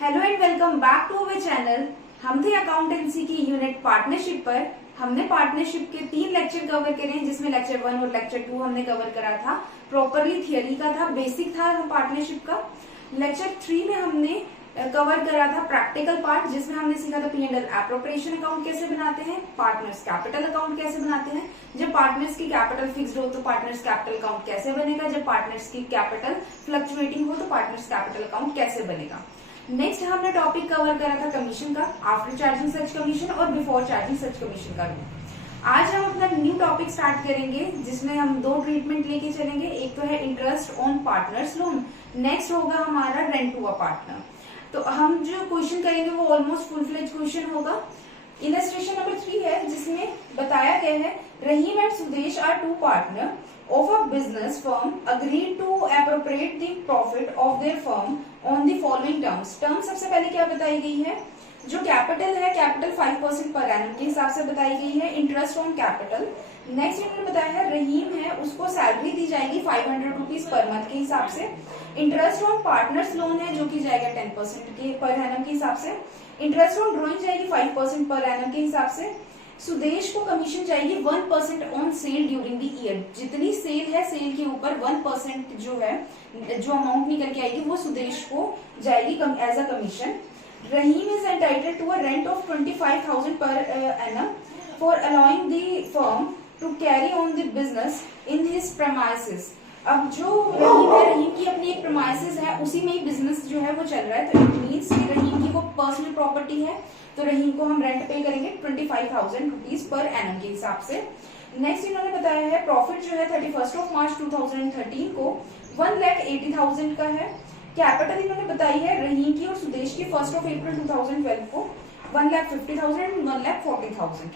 Hello and welcome back to our channel. हम थे accountancy की यूनिट पार्टनरशिप पर। हमने पार्टनरशिप के 3 लेक्चर कवर करे हैं, जिसमें लेक्चर 1 और लेक्चर 2 हमने कवर करा था। प्रॉपरली थियरी का था, बेसिक था पार्टनरशिप का। लेक्चर 3 में हमने कवर करा था प्रैक्टिकल पार्ट, जिसमें हमने सीखा था P&L एप्रोप्रिएशन अकाउंट कैसे बनाते हैं, पार्टनर्स कैपिटल अकाउंट कैसे बनाते हैं, जब पार्टनर्स की कैपिटल फिक्स्ड हो तो पार्टनर्स कैपिटल अकाउंट कैसे बनेगा, जब पार्टनर्स की कैपिटल फ्लक्चुएटिंग हो तो पार्टनर्स कैपिटल अकाउंट कैसे बनेगा। नेक्स्ट हमने टॉपिक कवर करा था कमीशन का, आफ्टर चार्जिंग सच कमीशन और बिफोर चार्जिंग सच कमीशन का रूल। आज हम अपना न्यू टॉपिक स्टार्ट करेंगे, जिसमें हम 2 ट्रीटमेंट लेके चलेंगे। एक तो है interest on partners loan, next होगा हमारा रेंट टू अ पार्टनर। तो हम जो क्वेश्चन करेंगे वो ऑलमोस्ट फुल फ्लेज क्वेश्चन होगा। इलस्ट्रेशन नंबर 3 है, जिसमें बताया गया है Rahim and Sudesh are 2 partner of a business firm agreed to appropriate the profit of their firm on the following terms। Term सबसे पहले क्या बताई गई है, जो कैपिटल है कैपिटल 5% पर एनम के हिसाब से बताई गई है, इंटरेस्ट ऑन कैपिटल। नेक्स्ट इन्होंने बताया है रहीम है उसको सैलरी दी जाएगी 500 रुपीज पर मंथ के हिसाब से। इंटरेस्ट ऑन पार्टनर्स लोन है जो कि जाएगा 10% के पर एनम के हिसाब से। इंटरेस्ट ऑन ड्रॉइंग जाएगी 5% पर एनम के हिसाब से। सुदेश को कमीशन जाएगी 1% on sale during the year. जितनी सेल है सेल के ऊपर 1% जो है, जो अमाउंट निकल के आएगी वो सुदेश को जाएगी as a commission. Rahim is entitled to a rent of 25,000 per annum for allowing the firm to carry on the business in his premises. अब जो रहीम है, रहीम की अपनी एक प्रेमाइसेस है, उसी में ही बिजनेस जो है वो चल रहा है। तो इट मीन्स कि रहीम की वो पर्सनल प्रॉपर्टी है, तो रहीम को हम रेंट पे करेंगे 25,000 रुपीज पर एनम के हिसाब से। नेक्स्ट इन्होंने बताया है प्रॉफिट जो है 31 मार्च 2013 को 1,80,000 का है। कैपिटल इन्होंने बताई है रहीम की और सुदेश की 1 अप्रैल 2012 को 1,50,000 एंड 1,40,000।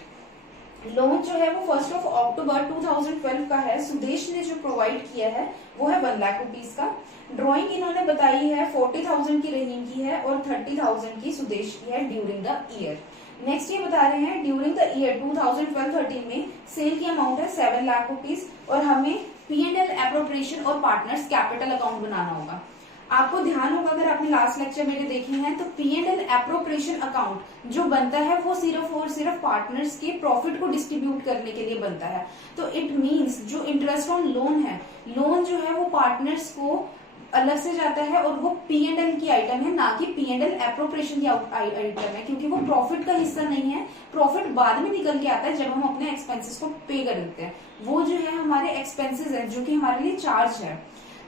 लोन जो है वो 1 अक्टूबर 2012 का है, सुदेश ने जो प्रोवाइड किया है वो है 1 लाख रुपीज का। ड्राइंग इन्होंने बताई है 40,000 की रहीम की है और 30,000 की सुदेश की है ड्यूरिंग द ईयर। नेक्स्ट ये बता रहे हैं ड्यूरिंग द ईयर 2012-13 में सेल की अमाउंट है 7 लाख रुपीज और हमें P&L एप्रोप्रिएशन और पार्टनर्स कैपिटल अकाउंट बनाना होगा। आपको ध्यान होगा, अगर आपने लास्ट लेक्चर मेरे देखे हैं तो P&L एप्रोप्रिएशन अकाउंट जो बनता है वो सिर्फ और सिर्फ पार्टनर्स के प्रॉफिट को डिस्ट्रीब्यूट करने के लिए बनता है। तो इट मींस जो इंटरेस्ट ऑन लोन है, लोन जो है वो पार्टनर्स को अलग से जाता है और वो P&L की आइटम है, ना कि P&L एप्रोप्रिएशन की आइटम है, क्योंकि वो प्रॉफिट का हिस्सा नहीं है। प्रॉफिट बाद में निकल के आता है जब हम अपने एक्सपेंसेस को पे कर देते हैं। वो जो है हमारे एक्सपेंसेस है जो कि हमारे लिए चार्ज है,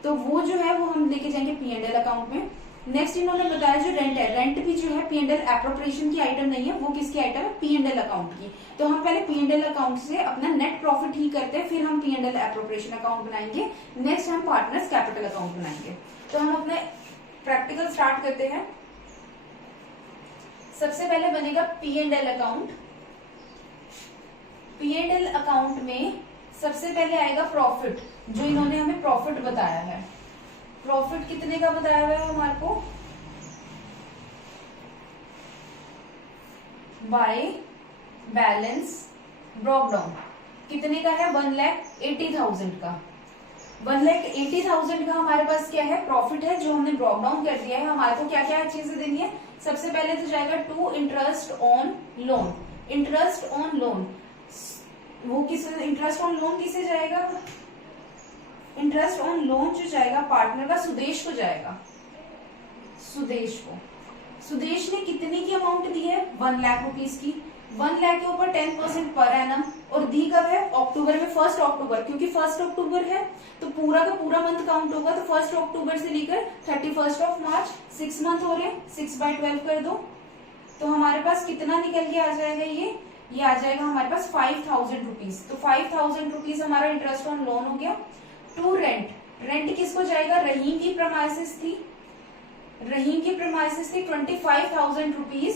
तो वो जो है वो हम लेके जाएंगे P&L अकाउंट में। नेक्स्ट इन्होंने बताया जो रेंट है, रेंट भी जो है P&L एप्रोप्रिएशन की आइटम नहीं है, वो किसकी आइटम है, P&L अकाउंट की। तो हम पहले P&L अकाउंट से अपना नेट प्रॉफिट ही करते हैं, फिर हम P&L एप्रोप्रिएशन अकाउंट बनाएंगे। नेक्स्ट हम पार्टनर्स कैपिटल अकाउंट बनाएंगे। तो हम अपने प्रैक्टिकल स्टार्ट करते हैं। सबसे पहले बनेगा P&L अकाउंट। P&L अकाउंट में सबसे पहले आएगा प्रॉफिट, जो इन्होंने हमें प्रॉफिट बताया है। प्रॉफिट कितने का बताया हुआ है हमारे को, बाय बैलेंस ब्रॉक डाउन कितने का है, 1,80,000 का। 1,80,000 का हमारे पास क्या है, प्रॉफिट है, जो हमने ब्रॉक डाउन कर दिया है। हमारे को क्या क्या चीजें देनी है, सबसे पहले तो जाएगा to interest on loan. Interest on loan वो किस, इंटरेस्ट ऑन लोन किसे जाएगा, इंटरेस्ट ऑन लोन जो जाएगा पार्टनर का सुदेश को जाएगा, सुदेश को। सुदेश ने कितने की अमाउंट दी है, 1 लाख रुपीज की। 1 लाख के ऊपर 10% पर एनम, और दी कब है, अक्टूबर में 1 अक्टूबर, क्योंकि 1 अक्टूबर है तो पूरा का पूरा मंथ काउंट होगा। तो 1 अक्टूबर से लेकर 31 मार्च 6 मंथ हो रहे हैं, 6/12 कर दो तो हमारे पास कितना निकल के आ जाएगा, ये आ जाएगा हमारे पास 5,000 रुपीज। तो 5,000 रुपीज हमारा इंटरेस्ट ऑन लोन हो गया। टू रेंट, रेंट किसको जाएगा, रहीम की प्रेमाइसेस थी, रहीम की प्रेमाइसेस थी 25,000 रुपीज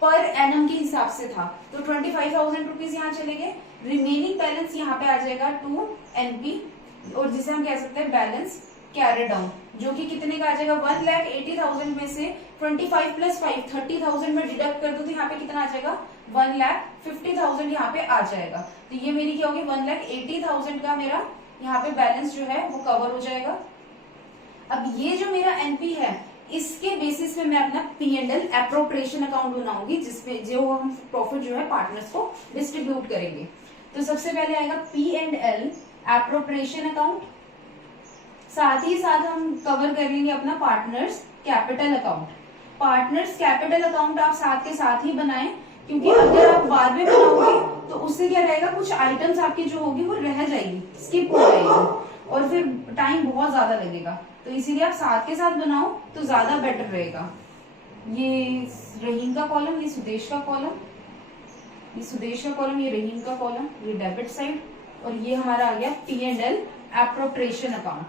पर एनम के हिसाब से था, तो 25,000 रुपीज यहाँ चले गए। रिमेनिंग बैलेंस यहाँ पे आ जाएगा टू एनपी, और जिसे हम कह सकते हैं बैलेंस कैरी डाउन, जो कि कितने का आ जाएगा, 1,80,000 में से 25 + 5 30,000 में डिडक्ट कर दो तो यहाँ पे कितना आ जाएगा, 1,50,000 यहाँ पे आ जाएगा। तो ये मेरी क्या होगी, 1,80,000 का मेरा यहाँ पे बैलेंस जो है वो कवर हो जाएगा। अब ये जो मेरा एनपी है इसके बेसिस पे मैं अपना P&L एप्रोप्रिएशन अकाउंट बनाऊंगी, जिसमें जो हम प्रॉफिट जो है पार्टनर्स को डिस्ट्रीब्यूट करेंगे। तो सबसे पहले आएगा P&L एप्रोप्रिएशन अकाउंट, साथ ही साथ हम कवर कर लेंगे अपना partners capital account. Partners capital account आप साथ के साथ ही बनाएं, क्योंकि अगर आप बाद में बनाओगे तो उससे क्या रहेगा, कुछ आइटम्स आपकी जो होगी वो रह जाएगी, स्किप हो जाएगी और फिर टाइम बहुत ज्यादा लगेगा। तो इसीलिए आप साथ के साथ बनाओ तो ज्यादा बेटर रहेगा। ये रहीम का कॉलम, ये सुदेश का कॉलम, ये सुदेश का कॉलम, ये रहीम का कॉलम, ये डेबिट साइड, और ये हमारा आ गया P&L appropriation account.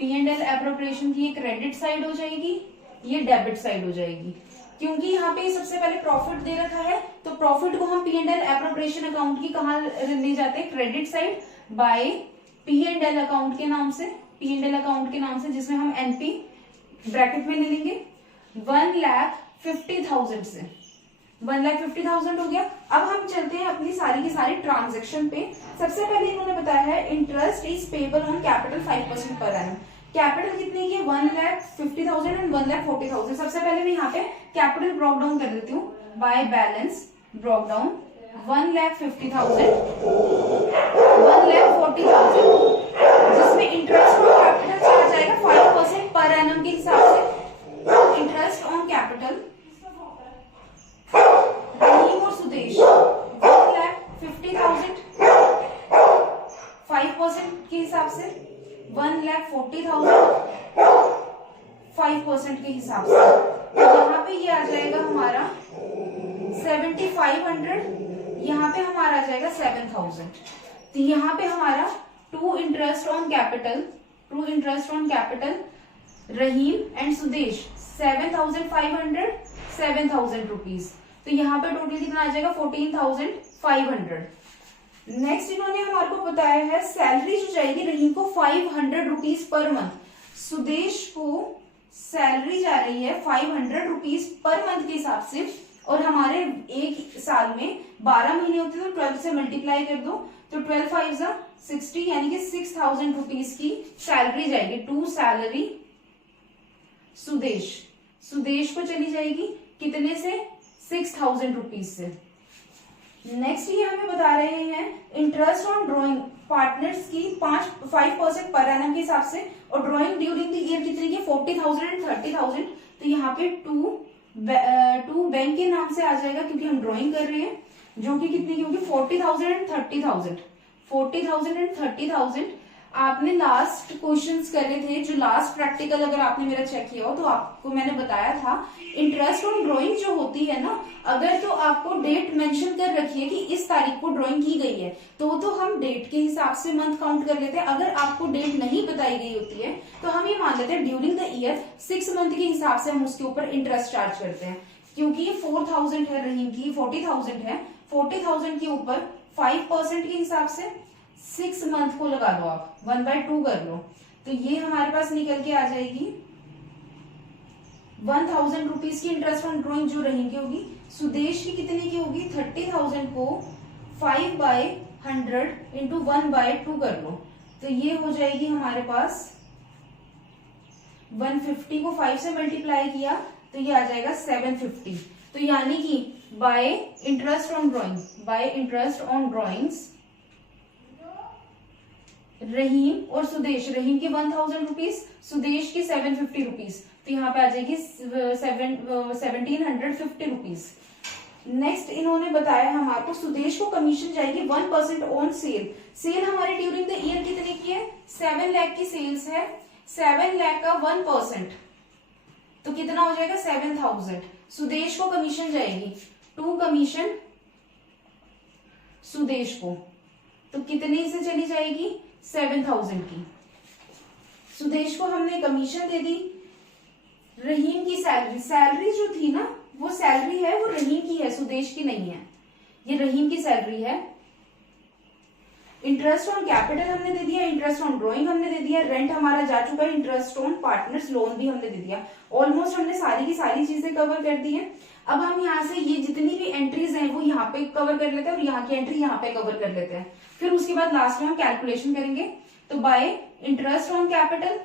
P&L appropriation की ये क्रेडिट साइड हो जाएगी, ये डेबिट साइड हो जाएगी। क्योंकि यहाँ पे सबसे पहले प्रॉफिट दे रखा है, तो प्रॉफिट को हम P&L एप्रोप्रिएशन अकाउंट की कहाँ ले जाते हैं, credit side by P&L account के नाम से, P&L अकाउंट के नाम से, जिसमें हम NP ब्रैकेट में ले लेंगे 1,50,000 से। 1,50,000 हो गया। अब हम चलते हैं अपनी सारी की सारी ट्रांजेक्शन पे। सबसे पहले इन्होंने बताया है interest is payable on capital 5% per annum. Capital कितने की है, 1,50,000 एंड 1,40,000। सबसे पहले मैं यहाँ पे कैपिटल ब्रॉक डाउन कर देती हूँ, बाय बैलेंस ब्रॉक डाउन 1,50,000, 1,40,000, जिसमें इंटरेस्ट ऑन कैपिटल चला जाएगा 5% पर एनम के हिसाब से। इंटरेस्ट ऑन कैपिटल रहीम और सुदेश 1,50,000 5% के हिसाब से, 1,40,000 5% के हिसाब से। तो यहाँ पे ये आ जाएगा हमारा 7,500, यहाँ पे हमारा आ जाएगा 7,000। तो यहाँ पे हमारा to interest on capital Rahim and Sudesh 7,500 7,000 rupees. तो यहाँ पे टोटल कितना आ जाएगा 14,500। नेक्स्ट इन्होंने हमारे को बताया है सैलरी जो जाएगी रहीम को 500 रुपीज पर मंथ। सुदेश को सैलरी जा रही है 500 रुपीज पर मंथ के हिसाब से, और हमारे एक साल में 12 महीने होते हैं, तो 12 से मल्टीप्लाई कर दो, तो 12 5 60, यानी कि 6,000 रुपीज की सैलरी जाएगी। टू सैलरी सुदेश को चली जाएगी कितने से, 6,000 रुपीज से। नेक्स्ट ये हमें बता रहे हैं इंटरेस्ट ऑन ड्रॉइंग पार्टनर्स की 5% पर एनम के हिसाब से, और ड्रॉइंग ड्यूरिंग द ईयर कितनी की 40,000 एंड 30,000। तो यहाँ पे टू बैंक के नाम से आ जाएगा, क्योंकि हम ड्रॉइंग कर रहे हैं, जो कि कितनी की होगी 40,000 एंड 30,000। 40,000 एंड 30,000 आपने लास्ट क्वेश्चंस करे थे, जो लास्ट प्रैक्टिकल अगर आपने मेरा चेक किया हो तो आपको मैंने बताया था इंटरेस्ट ऑन ड्राइंग जो होती है ना, अगर तो आपको डेट मेंशन कर रखी है कि इस तारीख को ड्राइंग की गई है, तो हम डेट के हिसाब से मंथ काउंट कर लेते हैं। अगर आपको डेट नहीं बताई गई होती है तो हम ये मान लेते हैं ड्यूरिंग द ईयर 6 मंथ के हिसाब से हम उसके ऊपर इंटरेस्ट चार्ज करते हैं। क्योंकि ये 4,000 है, रहीम की 40,000 है, 40,000 के ऊपर 5% के हिसाब से 6 मंथ को लगा दो, आप 1/2 कर लो, तो ये हमारे पास निकल के आ जाएगी 1,000 रुपीज की इंटरेस्ट ऑन ड्रॉइंग जो रहीम की होगी। सुदेश की कितने की होगी, 30,000 को 5/100 इंटू 1/2 कर लो, तो ये हो जाएगी हमारे पास 150 को 5 से मल्टीप्लाई किया तो ये आ जाएगा 750। तो यानी कि बाय इंटरेस्ट ऑन ड्रॉइंग्स रहीम और सुदेश, रहीम की 1,000 रुपीज, सुदेश की 750 रुपीज, तो यहाँ पे आ जाएगी 1,750 रुपीज। नेक्स्ट इन्होंने बताया हमारे को सुदेश को कमीशन जाएगी 1% ऑन सेल। सेल हमारे ड्यूरिंग द ईयर कितने की है, 7 लाख की सेल्स है, 7 लाख का 1% तो कितना हो जाएगा 7,000। सुदेश को कमीशन जाएगी 2 कमीशन सुदेश को, तो कितने से चली जाएगी 7,000 की। सुदेश को हमने कमीशन दे दी। रहीम की सैलरी जो थी ना, वो सैलरी है वो रहीम की है, सुदेश की नहीं है, ये रहीम की सैलरी है। इंटरेस्ट ऑन कैपिटल हमने दे दिया, इंटरेस्ट ऑन ड्राइंग हमने दे दिया, रेंट हमारा जा चुका है, इंटरेस्ट ऑन पार्टनर्स लोन भी हमने दे दिया। ऑलमोस्ट हमने सारी की सारी चीजें कवर कर दी है। अब हम यहाँ से ये जितनी भी एंट्रीज हैं वो यहाँ पे कवर कर लेते हैं और यहाँ की एंट्री यहाँ पे कवर कर लेते हैं। फिर उसके बाद लास्ट में हम कैलकुलेशन करेंगे। तो bye interest on capital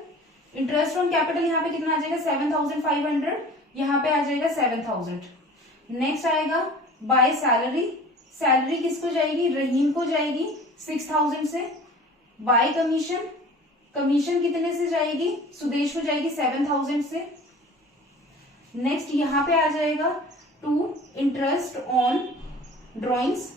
interest on capital यहाँ पे कितना आ जाएगा 7,500, यहाँ पे आ जाएगा 7,000। नेक्स्ट आएगा बाय सैलरी, सैलरी किसको जाएगी, रहीम को जाएगी 6,000 से। बाय कमीशन, कमीशन कितने से जाएगी, सुदेश को जाएगी 7,000 से। नेक्स्ट यहाँ पे आ जाएगा to interest on drawings,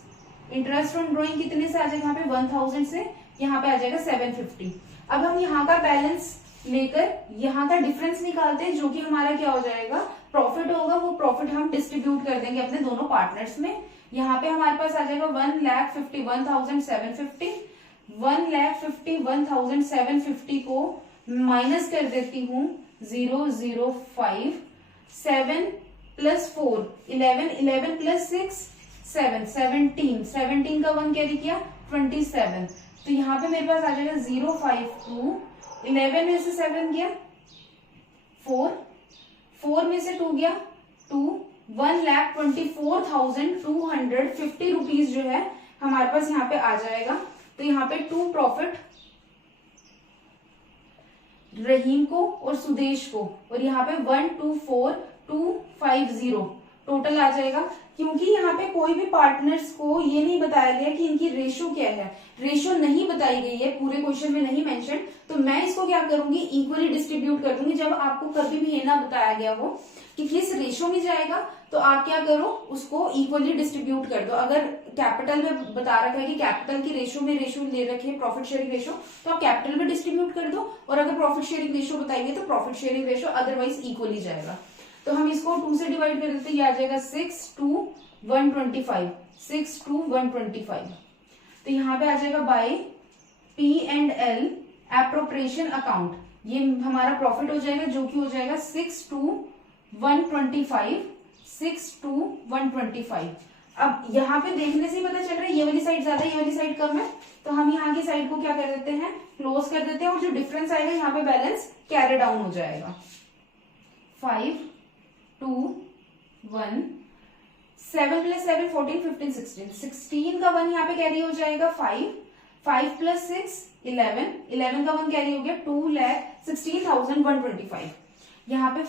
interest on drawing कितने से आ जाएगा यहाँ पे 1,000 से, यहाँ पे आ जाएगा 750। अब हम यहाँ का बैलेंस लेकर यहाँ का डिफरेंस निकालते हैं, जो कि हमारा क्या हो जाएगा, प्रॉफिट होगा। वो प्रॉफिट हम डिस्ट्रीब्यूट कर देंगे अपने दोनों पार्टनर्स में। यहाँ पे हमारे पास आ जाएगा 1,51,750। 1,51,750 को माइनस कर देती हूँ 005, 7 प्लस 4 11, 11 प्लस 6 7, 17, 17 का 1 कैरी किया 27। तो यहाँ पे मेरे पास आ जाएगा 052, 11 में से 7 गया 4, 4 में से 2 गया 2, 1,24,250 रुपीज जो है हमारे पास यहाँ पे आ जाएगा। तो यहाँ पे टू प्रॉफिट रहीम को और सुदेश को, और यहाँ पे 124,250 टोटल आ जाएगा। क्योंकि यहाँ पे कोई भी पार्टनर्स को ये नहीं बताया गया कि इनकी रेशो क्या है, रेशो नहीं बताई गई है, पूरे क्वेश्चन में नहीं मेंशन, तो मैं इसको क्या करूंगी, इक्वली डिस्ट्रीब्यूट कर दूंगी। जब आपको कभी भी ये ना बताया गया हो कि किस रेशो में जाएगा, तो आप क्या करो, उसको इक्वली डिस्ट्रीब्यूट कर दो। अगर कैपिटल में बता रखा है कि कैपिटल की रेशो में रेशो ले रखी है प्रॉफिट शेयरिंग रेशो, तो आप कैपिटल में डिस्ट्रीब्यूट कर दो, और अगर प्रॉफिट शेयरिंग रेशो बताएंगे तो profit sharing ratio, otherwise equally जाएगा। तो हम इसको 2 से डिवाइड कर देते हैं, ये आ जाएगा 6/125, 6/125। तो यहाँ पे आ जाएगा बाय P&L एप्रोप्रिएशन अकाउंट, ये हमारा प्रॉफिट हो जाएगा, जो कि हो जाएगा 6/125, 6/125। अब यहाँ पे देखने से ही पता चल रहा है ये वाली साइड ज्यादा, ये वाली साइड कम है, तो हम यहाँ की साइड को क्या कर देते हैं, क्लोज कर देते हैं, और जो डिफरेंस आएगा यहाँ पे बैलेंस कैरी डाउन हो जाएगा। 5, 2, 1, 7 प्लस 7 14, 15, 16, 16 का 1 यहाँ पे कैरी हो जाएगा 5, 5 प्लस 6 11, 11 का 1 कैरी हो गया 2,16,125। यहाँ पे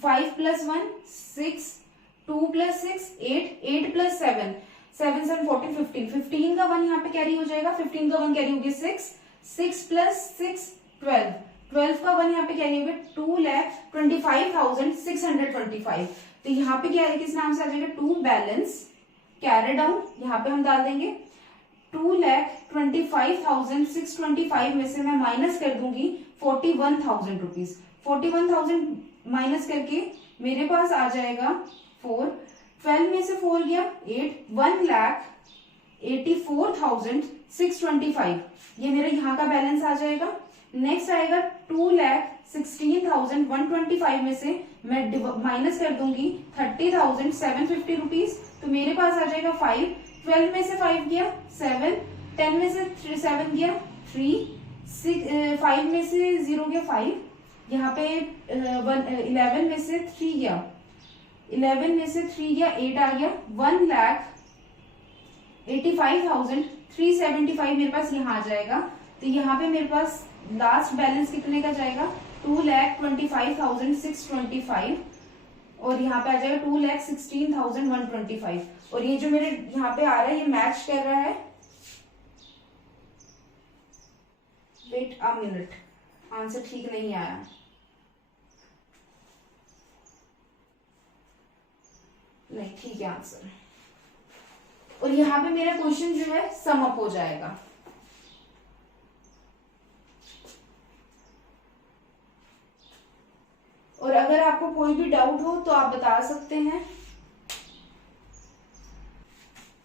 5 प्लस 1 6, 2 प्लस 6 8, 8 प्लस 7 7 7 14 15, 15 का 1 यहाँ पे कैरी हो जाएगा, 15 का 1 कैरी हो गया 6, 6 प्लस 6 12, 12 का 1 यहाँ पे कैरी हो गया 2,25,625। तो यहाँ पे क्या है, किस नाम से आ जाएगा, टू बैलेंस कैरी डाउन, यहाँ पे हम डाल देंगे 2,25,625 में से मैं माइनस कर दूंगी 41,000 रुपीज। 41,000 माइनस करके मेरे पास आ जाएगा 4, 12 में से 4 गया 8, 1,84,625, ये मेरा यहाँ का बैलेंस आ जाएगा। नेक्स्ट आएगा 2,16,125 में से मैं माइनस कर दूंगी 30,750 रुपीज, तो मेरे पास आ जाएगा 5, 12 में से 5 गया 7, 10 में से 7 गया 3, 5 में से 0 गया 5, यहाँ पे 11 में से 3 गया 11 में से 3 गया 8 आ गया 1,85,375 मेरे पास यहाँ आ जाएगा। तो यहाँ पे मेरे पास लास्ट बैलेंस कितने का जाएगा, 2,25,625, और यहाँ पे आ जाएगा 2,16,125। और ये जो मेरे यहाँ पे आ रहा है ये मैच कर रहा है, वेट अ मिनट, आंसर ठीक नहीं आया, नहीं ठीक है आंसर। और यहाँ पे मेरा क्वेश्चन जो है सम अप हो जाएगा। और अगर आपको कोई भी डाउट हो तो आप बता सकते हैं।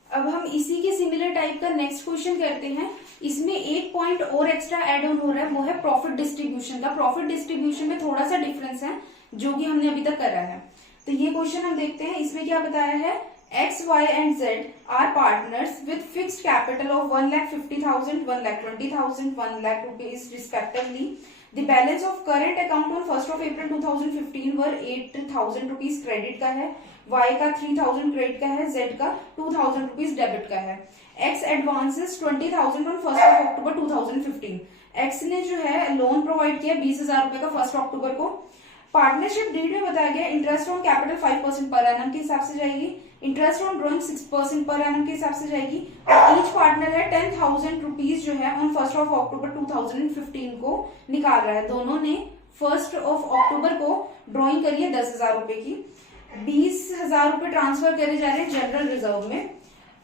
अब हम इसी के सिमिलर टाइप का नेक्स्ट क्वेश्चन करते हैं। इसमें एक पॉइंट और एक्स्ट्रा एड ऑन हो रहा है, वो है प्रॉफिट डिस्ट्रीब्यूशन का। प्रॉफिट डिस्ट्रीब्यूशन में थोड़ा सा डिफरेंस है जो कि हमने अभी तक करा है। तो ये क्वेश्चन हम देखते हैं, इसमें क्या बताया है, X, Y and Z are partners with fixed capital of 1,50,000, 1,20,000, 1 lakh rupees respectively. The balance of current account on 1st of April 2015 were 8,000 rupees credit का है, Y का 3,000 credit का है, Z का 2,000 rupees debit का है। X advances 20,000 on 1st of October 2015. X ने जो है लोन प्रोवाइड किया 20,000 रुपए का 1 अक्टूबर को। पार्टनरशिप डीड में बताया गया interest on capital 5% per annum के हिसाब से जाएगी, interest on drawing 6% per annum के हिसाब से जाएगी, और ईच पार्टनर है 10,000 रुपीज जो है ऑन 1 अक्टूबर 2015 को निकाल रहा है। दोनों ने 1 अक्टूबर को ड्रॉइंग करी है 10,000 रुपए की, 20,000 रुपए ट्रांसफर करे जा रहे हैं जनरल रिजर्व में।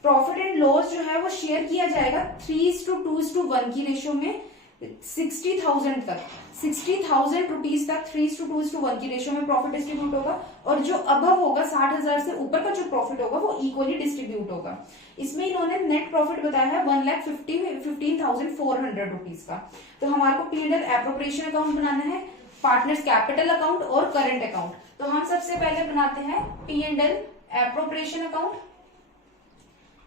प्रॉफिट एंड लॉस जो है वो शेयर किया जाएगा 3:2:1 की रेशियो में 60,000 तक, 60,000 रुपीज तक 3:2:1 की रेशियो में प्रॉफिट डिस्ट्रीब्यूट होगा, और जो अबव होगा 60,000 से ऊपर का जो प्रॉफिट होगा वो इक्वली डिस्ट्रीब्यूट होगा। इसमें इन्होंने नेट प्रॉफिट बताया है 1,15,400 रुपीज का। तो हमारे को P&L एप्रोप्रिएशन अकाउंट बनाना है, पार्टनर्स कैपिटल अकाउंट और करंट अकाउंट। तो हम सबसे पहले बनाते हैं P&L appropriation account.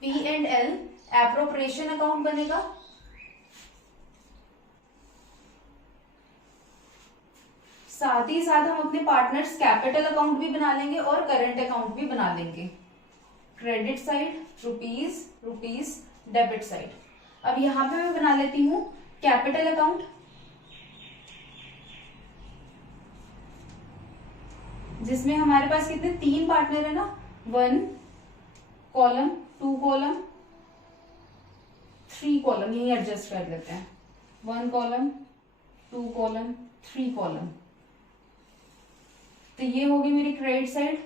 P&L appropriation account बनेगा, साथ ही साथ हम अपने पार्टनर्स कैपिटल अकाउंट भी बना लेंगे और करंट अकाउंट भी बना लेंगे। Credit side rupees debit side. अब यहां पे मैं बना लेती हूं कैपिटल अकाउंट, जिसमें हमारे पास कितने 3 पार्टनर है ना, 1 कॉलम 2 कॉलम 3 कॉलम, यही एडजस्ट कर लेते हैं, 1 कॉलम 2 कॉलम 3 कॉलम। तो ये होगी मेरी क्रेडिट साइड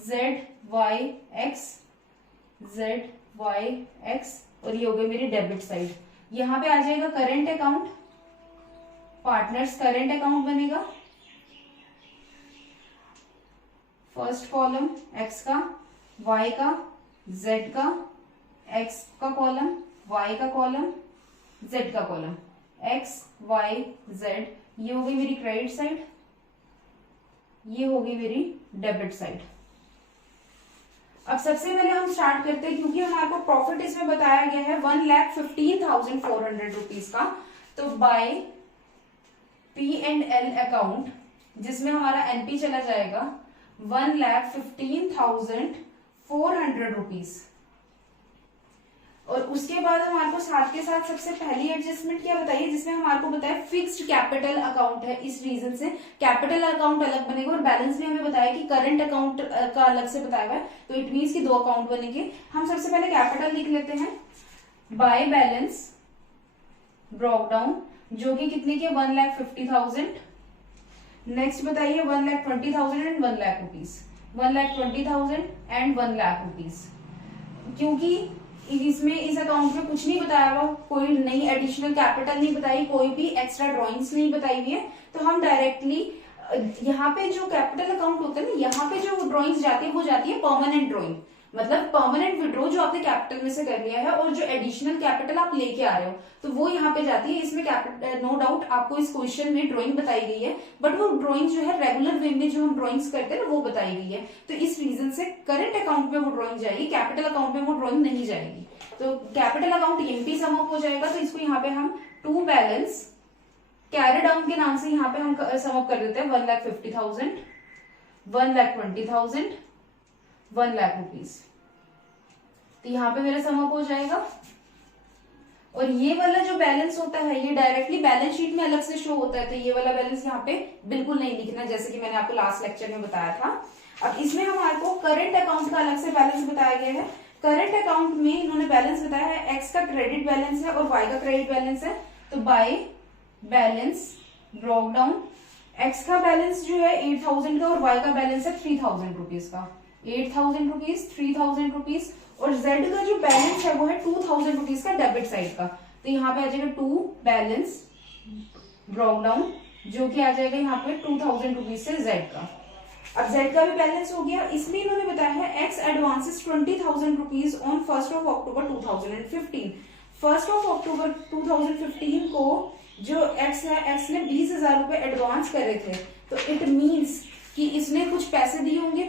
ZYX, और ये हो गई मेरी डेबिट साइड। यहां पे आ जाएगा current account, partners current account बनेगा, फर्स्ट कॉलम X का, Y का, Z का, X का कॉलम, Y का कॉलम, Z का कॉलम, X Y Z। ये हो गई मेरी क्रेडिट साइड, ये होगी मेरी डेबिट साइड। अब सबसे पहले हम स्टार्ट करते हैं, क्योंकि हमारे को प्रॉफिट इसमें बताया गया है 1,15,400 रुपीज का। तो बाय P&L अकाउंट, जिसमें हमारा एनपी चला जाएगा 1,15,400 रुपीज, और उसके बाद हमारे को साथ के साथ सबसे पहली एडजस्टमेंट क्या बताइए, जिसमें हमारे को बताया फिक्स्ड कैपिटल अकाउंट है, इस रीजन से कैपिटल अकाउंट अलग बनेगा, और बैलेंस भी हमें बताया कि करंट अकाउंट का अलग से बताया हुआ है, तो इट मीन्स कि 2 अकाउंट बनेंगे। हम सबसे पहले कैपिटल लिख लेते हैं, बाय बैलेंस ब्रॉक डाउन, जो कि कितने के 1,50,000। नेक्स्ट बताइए 1,20,000 and 1 lakh rupees, 1,20,000 and 1 lakh rupees. क्योंकि इसमें इस अकाउंट में कुछ नहीं बताया हुआ, कोई नई एडिशनल कैपिटल नहीं बताई, कोई भी एक्स्ट्रा ड्रॉइंग्स नहीं बताई हुई है, तो हम डायरेक्टली यहाँ पे जो कैपिटल अकाउंट होता है ना, यहाँ पे जो ड्रॉइंग्स जाती है वो जाती है परमानेंट ड्रॉइंग, मतलब परमानेंट विड्रॉ जो आपने कैपिटल में से कर लिया है, और जो एडिशनल कैपिटल आप लेके आ रहे हो तो वो यहाँ पे जाती है। इसमें कैपिटल नो डाउट आपको इस क्वेश्चन में ड्राइंग बताई गई है, बट वो ड्राइंग जो है रेगुलर वे में जो हम ड्राइंग्स करते हैं ना वो बताई गई है, तो इस रीजन से करंट अकाउंट में वो ड्राइंग जाएगी, कैपिटल अकाउंट में वो ड्राइंग नहीं जाएगी। तो capital account MP sum up हो जाएगा, तो इसको यहाँ पे हम टू बैलेंस कैरी डाउन के नाम से यहाँ पे हम सम अप कर देते हैं 1,50,000, 1,20,000, 1 लाख रुपीज। तो यहाँ पे मेरा सम अप हो जाएगा, और ये वाला जो बैलेंस होता है ये डायरेक्टली बैलेंस शीट में अलग से शो होता है, तो ये वाला बैलेंस यहाँ पे बिल्कुल नहीं लिखना, जैसे कि मैंने आपको लास्ट लेक्चर में बताया था। अब इसमें हमारे को करंट अकाउंट का अलग से बैलेंस बताया गया है। करंट अकाउंट में इन्होंने बैलेंस बताया है, एक्स का क्रेडिट बैलेंस है और वाई का क्रेडिट बैलेंस है, तो by balance Brock down x का बैलेंस जो है 8,000 का और वाई का बैलेंस है 3,000 रुपीज का, 8,000 रुपीज, 3,000 रुपीज, और जेड का जो बैलेंस है वो है 2,000 रुपीज का डेबिट साइड का, तो यहाँ पे आ जाएगा टू बैलेंस ब्रॉक डाउन, जो कि आ जाएगा यहाँ पे 2,000 रुपीज से जेड का। अब जेड का भी बैलेंस हो गया। इसमें इन्होंने बताया है एक्स एडवांसेस 20,000 रुपीज ऑन 1 अक्टूबर 2015। 1 अक्टूबर 2015 को जो एक्स है, एक्स ने 20,000 रुपए एडवांस करे थे, तो इट मीन्स कि इसने कुछ पैसे दिए होंगे,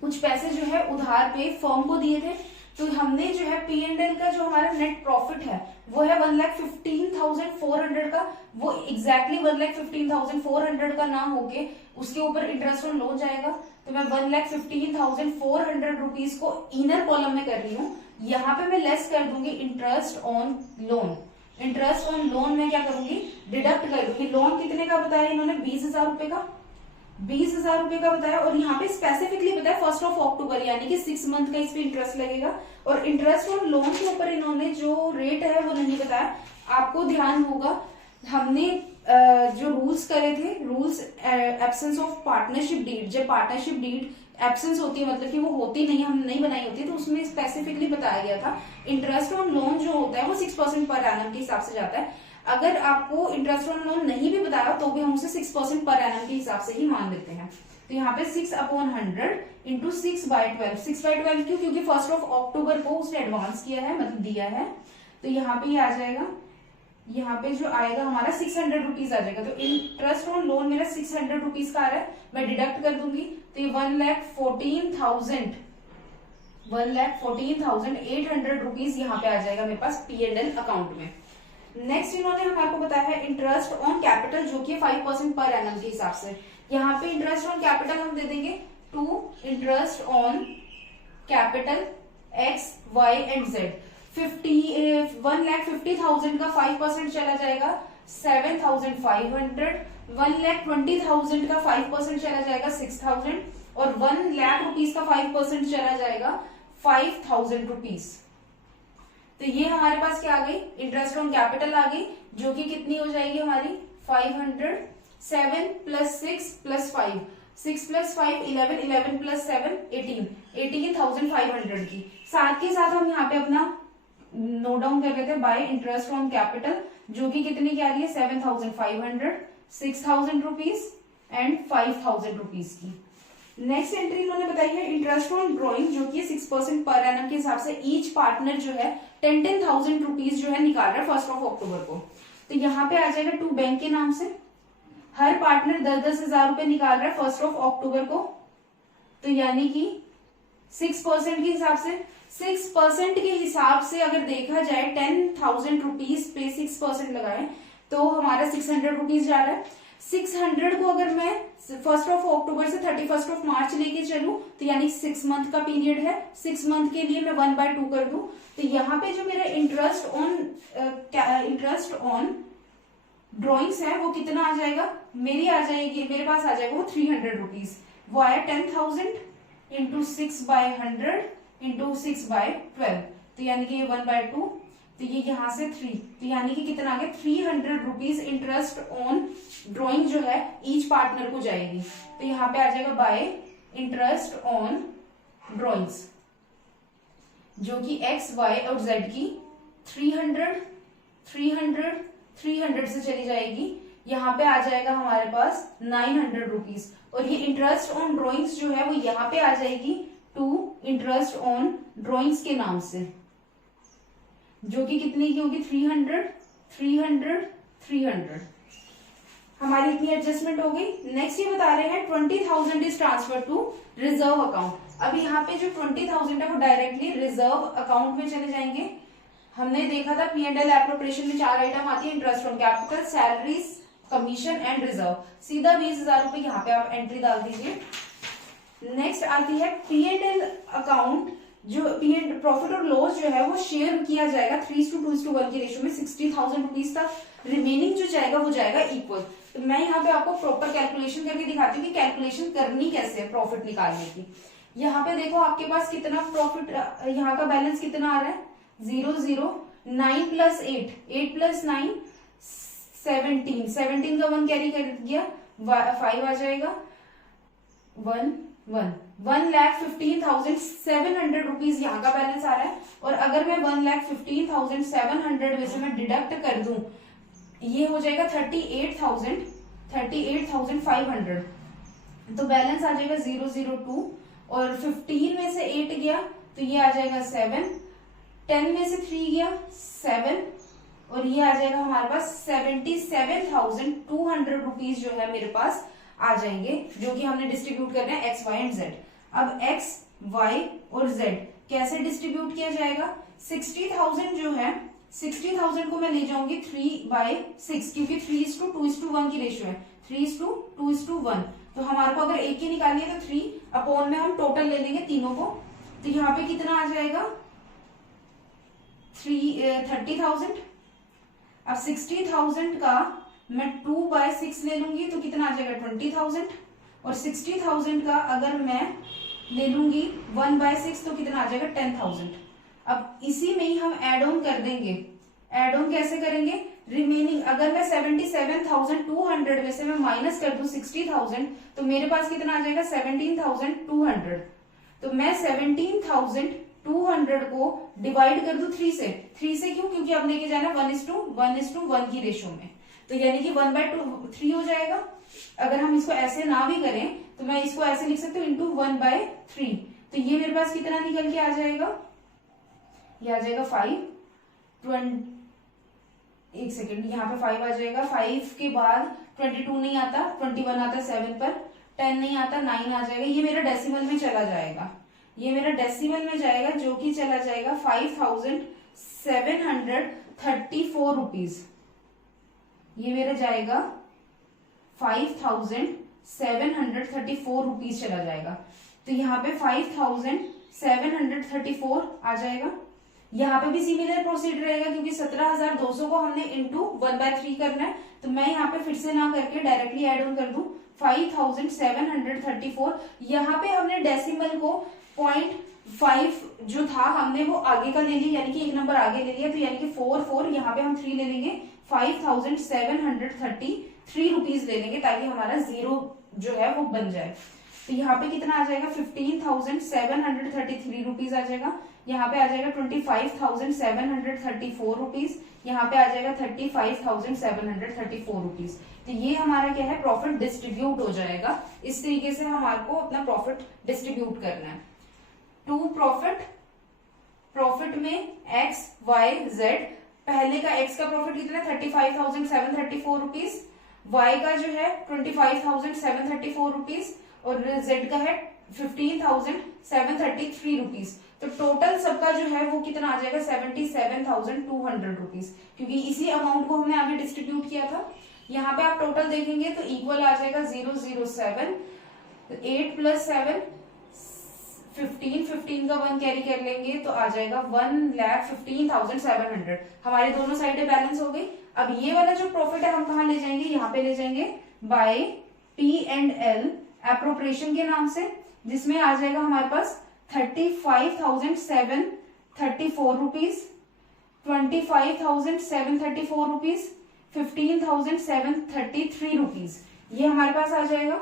कुछ पैसे जो है उधार पे फर्म को दिए थे, तो हमने जो है P&L का जो हमारा नेट प्रॉफिट है वो है 1,15,400 का, वो एग्जैक्टली 1,15,400 का ना होके उसके ऊपर इंटरेस्ट ऑन लोन जाएगा, तो मैं 1,15,400 रुपीज को इनर कॉलम में कर रही हूँ, यहाँ पे मैं लेस कर दूंगी interest on loan, interest on loan में क्या करूंगी, डिडक्ट कर दूंगी। लोन कितने का बताया इन्होंने, 20,000 रुपए का, 20,000 रुपए का बताया। और यहाँ पे स्पेसिफिकली बताया 1 अक्टूबर, यानी कि 6 मंथ का इस पे इंटरेस्ट लगेगा। और इंटरेस्ट ऑन लोन के ऊपर इन्होंने जो रेट है वो नहीं बताया। आपको ध्यान होगा हमने जो रूल्स करे थे, rules absence of partnership deed, जब पार्टनरशिप डीड एब्सेंस होती है मतलब कि वो होती नहीं, हम नहीं बनाई होती, तो उसमें स्पेसिफिकली बताया गया था इंटरेस्ट ऑन लोन जो होता है वो 6% पर एनम के हिसाब से जाता है। अगर आपको इंटरेस्ट ऑन लोन नहीं भी बताया तो भी हम उसे 6% पर एनम के हिसाब से ही मान लेते हैं। तो यहाँ पे 6/100 इंटू 6/12, 6/12 क्यों, क्योंकि 1 अक्टूबर को उसने एडवांस किया है, मतलब दिया है। तो यहाँ पे ये आ जाएगा, यहाँ पे जो आएगा हमारा 600 रुपीज आ जाएगा। तो इंटरेस्ट ऑन लोन मेरा 600 रुपीज का आ रहा है, मैं डिडक्ट कर दूंगी तो ये 1,14,800 रुपीज यहाँ पे आ जाएगा मेरे पास P&L अकाउंट में। नेक्स्ट इन्होंने हमारे को बताया है इंटरेस्ट ऑन कैपिटल, जो कि 5% पर एनम के हिसाब से। यहाँ पे इंटरेस्ट ऑन कैपिटल हम दे देंगे to interest on capital X, Y and Z। 1,50,000 का 5% चला जाएगा 7,500, 1,20,000 का 5% चला जाएगा 6,000 और 1,00,000 रुपीज का 5% चला जाएगा 5,000 रुपीज। तो ये हमारे पास क्या आ गई, इंटरेस्ट ऑन कैपिटल आ गई, जो कि कितनी हो जाएगी हमारी 500, 7 + 6 + 5, 6 + 5 11, 11 + 7 18, 18,500 की। साथ के साथ हम यहाँ पे अपना नोट डाउन कर लेते हैं बाय इंटरेस्ट ऑन कैपिटल, जो कि कितनी क्या आ रही है 7,500, 6,000 रुपीज एंड 5,000 रुपीज की। नेक्स्ट एंट्री इन्होंने बताई है इंटरेस्ट ऑन ड्रॉइंग, जो कि 6% पर एनम के हिसाब से ईच पार्टनर जो है 10,000 रुपीज जो है निकाल रहा है 1 अक्टूबर को। तो यहाँ पे आ जाएगा टू बैंक के नाम से, हर पार्टनर 10,000 रुपए निकाल रहा है 1 अक्टूबर को। तो यानी कि 6% के हिसाब से, 6% के हिसाब से अगर देखा जाए 10,000 रुपीज पे 6% लगाए तो हमारा 600 रुपीज जा रहा है। 600 को अगर मैं 1 अक्टूबर से 31 मार्च लेके चलूं तो यानी 6 मंथ का पीरियड है, 6 मंथ के लिए मैं 1/2 कर दूं तो यहाँ पे जो मेरा इंटरेस्ट ऑन ड्रॉइंग्स है वो कितना आ जाएगा, मेरे पास आ जाएगा वो 300 रुपीज। वो आया 10,000 इंटू 6/100 इंटू 6/12, तो यानी कि ये 1/2, तो ये यहाँ से 3, तो यानी कि कितना आ गया 300 रुपीज इंटरेस्ट ऑन ड्रॉइंग जो है ईच पार्टनर को जाएगी। तो यहाँ पे आ जाएगा बाय इंटरेस्ट ऑन ड्रॉइंग्स, जो कि X, Y और Z की 300, 300, 300 से चली जाएगी। यहाँ पे आ जाएगा हमारे पास 900 रुपीज। और ये इंटरेस्ट ऑन ड्रॉइंग्स जो है वो यहाँ पे आ जाएगी टू इंटरेस्ट ऑन ड्रॉइंग्स के नाम से, जो कि कितनी की होगी 300, 300, 300। हमारी इतनी एडजस्टमेंट हो गई। नेक्स्ट ये बता रहे हैं 20,000 is transfer to reserve account. अब यहाँ पे जो 20,000 है वो डायरेक्टली रिजर्व अकाउंट में चले जाएंगे। हमने देखा था P&L एप्रोप्रिएशन में 4 आइटम आती है, interest on capital, salaries, commission and reserve. सीधा 20,000 रुपए यहाँ पे आप एंट्री डाल दीजिए। नेक्स्ट आती है P&L अकाउंट, जो प्रॉफिट और लॉस जो है वो शेयर किया जाएगा 3:2:1 की रेशियो में 60,000 रुपीज तक। रिमेनिंग जो जाएगा वो जाएगा इक्वल। तो मैं यहाँ पे आपको प्रॉपर कैलकुलेशन करके दिखाती हूँ कि कैलकुलेशन करनी कैसे है प्रॉफिट निकालने की। यहाँ पे देखो आपके पास कितना प्रॉफिट, यहाँ का बैलेंस कितना आ रहा है 0, 0, 9 + 8, 8 + 9 17, 17 का 1 कैरी कर दिया 5 आ जाएगा 1, 1, 1,15,700 रुपीज यहाँ का बैलेंस आ रहा है। और अगर मैं 1,15,700 में से मैं डिडक्ट कर दूं, ये हो जाएगा 38,000, 38,500, तो बैलेंस आ जाएगा 002। और 15 में से 8 गया तो ये आ जाएगा 7, 10 में से 3 गया 7, और ये आ जाएगा हमारे पास 77,200 रुपीज जो है मेरे पास आ जाएंगे, जो कि हमने डिस्ट्रीब्यूट करना है X, Y एंड Z। अब X, Y और Z कैसे डिस्ट्रीब्यूट किया जाएगा, 60,000 जो है 60,000 को मैं ले जाऊंगी 3/6, क्योंकि 3:2:1 की रेशियो है, 3:2:1। तो हमारे को अगर एक की निकालनी है तो 3 में हम टोटल ले लेंगे तीनों को। तो यहाँ पे कितना आ जाएगा 30,000, अब 60,000 का मैं 2/6 ले लूंगी तो कितना आ जाएगा 20,000, और 60,000 का अगर मैं ले लूंगी 1/6 तो कितना आ जाएगा 10,000। अब इसी में ही हम एड ऑन कर देंगे। एड ऑन कैसे करेंगे, रिमेनिंग अगर मैं 77,200 में से मैं माइनस कर दूं 60,000 तो मेरे पास कितना आ जाएगा 17,200। तो मैं 17,200 को डिवाइड कर दूं 3 से। 3 से क्यों, क्योंकि अब लेके जाना 1:1 की रेशो में, तो यानी कि 1/3 हो जाएगा। अगर हम इसको ऐसे ना भी करें तो मैं इसको ऐसे लिख सकती हूँ इंटू 1/3। तो ये मेरे पास कितना निकल के आ जाएगा, ये आ जाएगा 5, एक सेकेंड, यहाँ पे 5 आ जाएगा। 5 के बाद 22 नहीं आता, 21 आता 7 पर, 10 नहीं आता, 9 आ जाएगा। ये मेरा डेसिमल में चला जाएगा, ये मेरा डेसिमल में जाएगा, जो कि चला जाएगा 5,734 रुपीज। ये मेरा जाएगा 5,734 रुपीज चला जाएगा। तो यहाँ पे 5,734 आ जाएगा। यहाँ पे भी सिमिलर प्रोसीड रहेगा, क्योंकि 17,200 को हमने इंटू 1/3 करना है। तो मैं यहाँ पे फिर से ना करके डायरेक्टली एड ऑन कर दूं 5,734। यहाँ पे हमने डेसिमल को 0.5 जो था हमने वो आगे का ले लिया, यानी कि एक नंबर आगे ले लिया। तो यानी कि 4 यहाँ पे हम 3 ले लेंगे, 5,733 रुपीज ले लेंगे, ताकि हमारा जीरो जो है वो बन जाए। तो यहाँ पे कितना आ जाएगा 15,733 रुपीज आ जाएगा। यहाँ पे आ जाएगा 25,734 रुपीज। यहाँ पे आ जाएगा 35,734 रुपीज। तो ये हमारा क्या है, प्रॉफिट डिस्ट्रीब्यूट हो जाएगा। इस तरीके से हमारे को अपना प्रॉफिट डिस्ट्रीब्यूट करना है। टू प्रॉफिट में एक्स वाई जेड, पहले का एक्स का प्रॉफिट कितना है 35,734 रुपीज, वाई का जो है 25,734 रुपीज, और जेड का है 15,733 रुपीज। तो टोटल सबका जो है वो कितना आ जाएगा 77,200 रुपीज, क्योंकि इसी अमाउंट को हमने आगे डिस्ट्रीब्यूट किया था। यहाँ पे आप टोटल देखेंगे तो इक्वल आ जाएगा 007, 8 + 7 15, 15 का 1 कैरी कर लेंगे तो आ जाएगा 1,15,700। हमारे दोनों साइडें बैलेंस हो गई। अब ये वाला जो प्रॉफिट है हम कहाँ ले जाएंगे, यहाँ पे ले जाएंगे बाय P&L एप्रोप्रिएशन के नाम से, जिसमें आ जाएगा हमारे पास 35,734 रुपीज, 25,734 रुपीज, 15,733 रुपीज। ये हमारे पास आ जाएगा।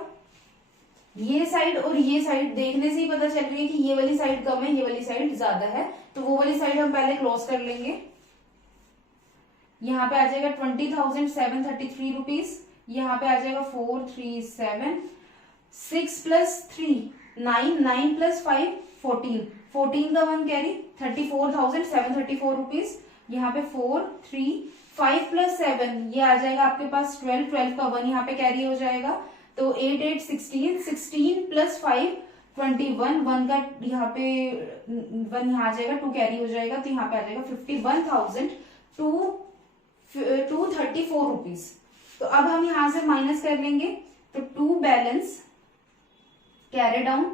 ये साइड और ये साइड देखने से ही पता चल रही है कि ये वाली साइड कम है, ये वाली साइड ज्यादा है, तो वो वाली साइड हम पहले क्लोज कर लेंगे। यहाँ पे आ जाएगा 20,733 रुपीज, यहाँ पे आ जाएगा 437, 6 + 3 9, 9 + 5 14, 14 का 1 कैरी 34,734 रुपीज। यहाँ पे 4 3 5 + 7 ये आ जाएगा आपके पास 12, 12 का 1 यहाँ पे कैरी हो जाएगा, तो 8 8 16, 16 + 5 21, 1 का यहाँ पे 1 यहाँ आ जाएगा, 2 कैरी हो जाएगा, तो यहाँ पे आ जाएगा 51,234 रुपीज। तो अब हम यहाँ से माइनस कर लेंगे, तो 2 बैलेंस कैरी डाउन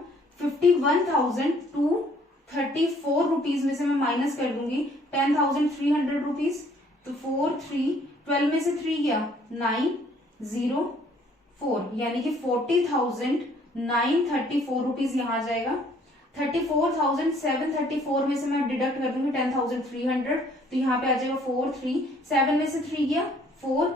51,234 रुपीज में से मैं माइनस कर दूंगी 10,300 रुपीज। तो 4 3 12 में से 3 गया 9 0 4, यानी कि 40,934 रुपीज यहाँ आ जाएगा। 34,734 में से मैं डिडक्ट कर दूंगी 10,300, तो यहाँ पे आ जाएगा 4 3 7 में से 3 गया 4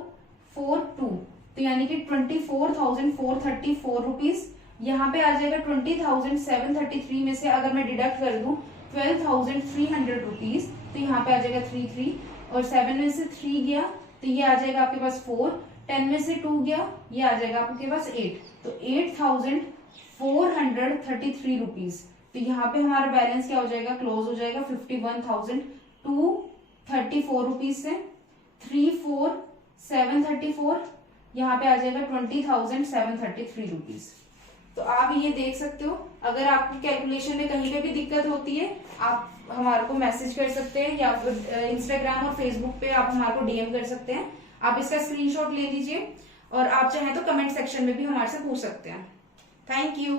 4 2, तो यानी कि 24,434 रुपीज। यहाँ पे आ जाएगा 20,733 में से अगर मैं डिडक्ट कर दूं 12,300 रुपीज, तो यहाँ पे आ जाएगा 3 3, और 7 में से 3 गया तो ये आ जाएगा आपके पास 4, 10 में से 2 गया ये आ जाएगा आपके पास 8, तो 8,433 रुपीज। तो यहाँ पे हमारा बैलेंस क्या हो जाएगा, क्लोज हो जाएगा 51,234 रुपीज से। 3,4,734 यहाँ पे आ जाएगा 20,733 रुपीज। तो आप ये देख सकते हो, अगर आपकी कैलकुलेशन में कहीं पे भी दिक्कत होती है आप हमारे को मैसेज कर सकते हैं, या फिर इंस्टाग्राम और फेसबुक पे आप हमारे को डीएम कर सकते हैं। आप इसका स्क्रीनशॉट ले लीजिए, और आप चाहें तो कमेंट सेक्शन में भी हमारे से पूछ सकते हैं। Thank you.